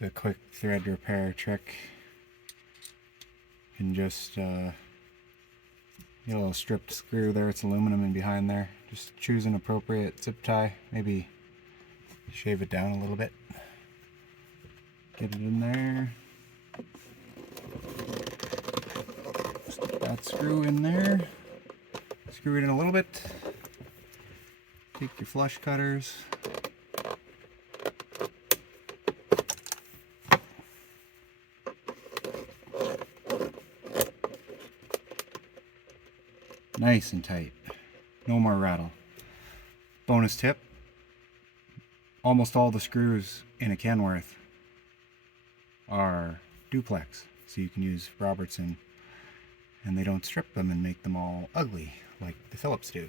It's a quick thread repair trick. You can just get a little stripped screw there. It's aluminum in behind there. Just choose an appropriate zip tie. Maybe shave it down a little bit. Get it in there. Stick that screw in there. Screw it in a little bit. Take your flush cutters. Nice and tight. No more rattle. Bonus tip. Almost all the screws in a Kenworth are duplex. So you can use Robertson and they don't strip them and make them all ugly like the Phillips do.